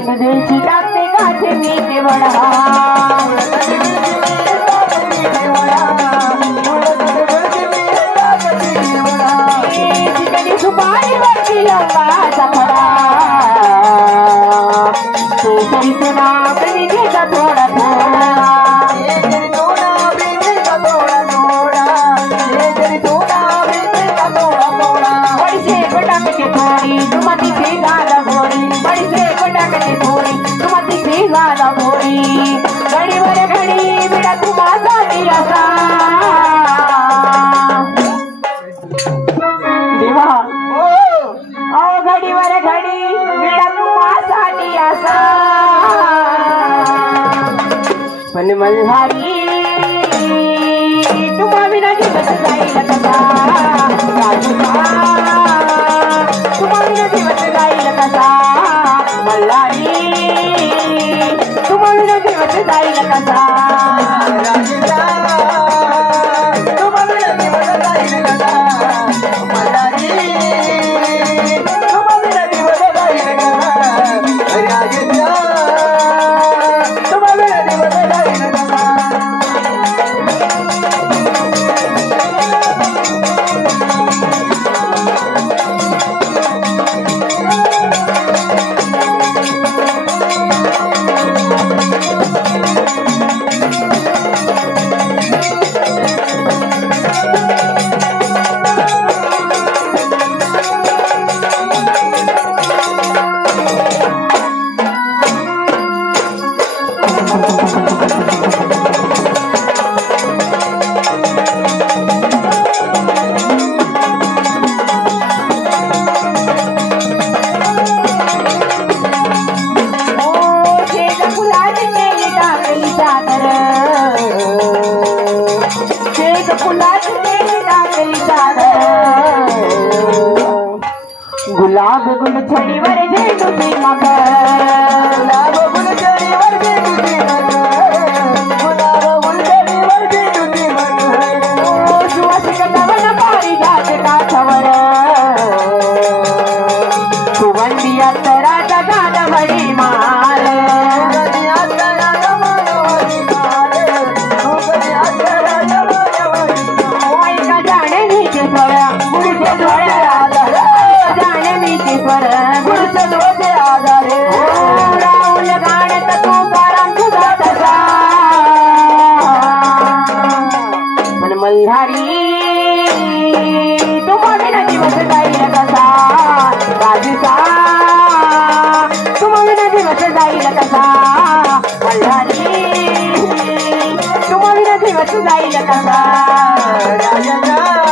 दिलची टाकते गाठे मी केवढा सुपारी वरती लंबाचा खडा केसरी तुना बिनीचा थोडा थोडा बडीसे पटाकते थोडी तुमची गाला गोरी बडीसे पटाकते थोडी तुमची गाला गोरी घडीवर घडी बिडा तुम्हाला असा देवा घडीवर घडी बिडा तुम्हासाठी असा पण मल्हारी तुम्हा विना दिवस जाईल कसा तुम्हा विना दिवस जाईल कसा मल्हारी तुम्हा विना दिवस जाईल कसा तुम्हा विना दिवस जाईल कसा मल्हारी तुम्हा विना दिवस जाईल कसा राजा तुम्हा विना दिवस जाईल कसा गुलाब गुल छडीवर झेंडूची मकर गुलाब गुल छडीवर झेंडूची मकर गुलाब गुल छडीवर झेंडूची मकर सुवासिक नवन पारिजात काठावर सुगंधी अत्तराचा गाणवडी माल ऐका जाणे नीचे सोळा गुरुचे डोळ्या गुरुचं डोळे आधारे राहुल गाण्यात तुकाराम तुझा तसा पण मल्हारी तुम्हा विना दिवस जाईल कसा राजूचा तुम्हा विना दिवस जाईल कसा मल्हारी तुम्हा विना दिवस जाईल कसा राजा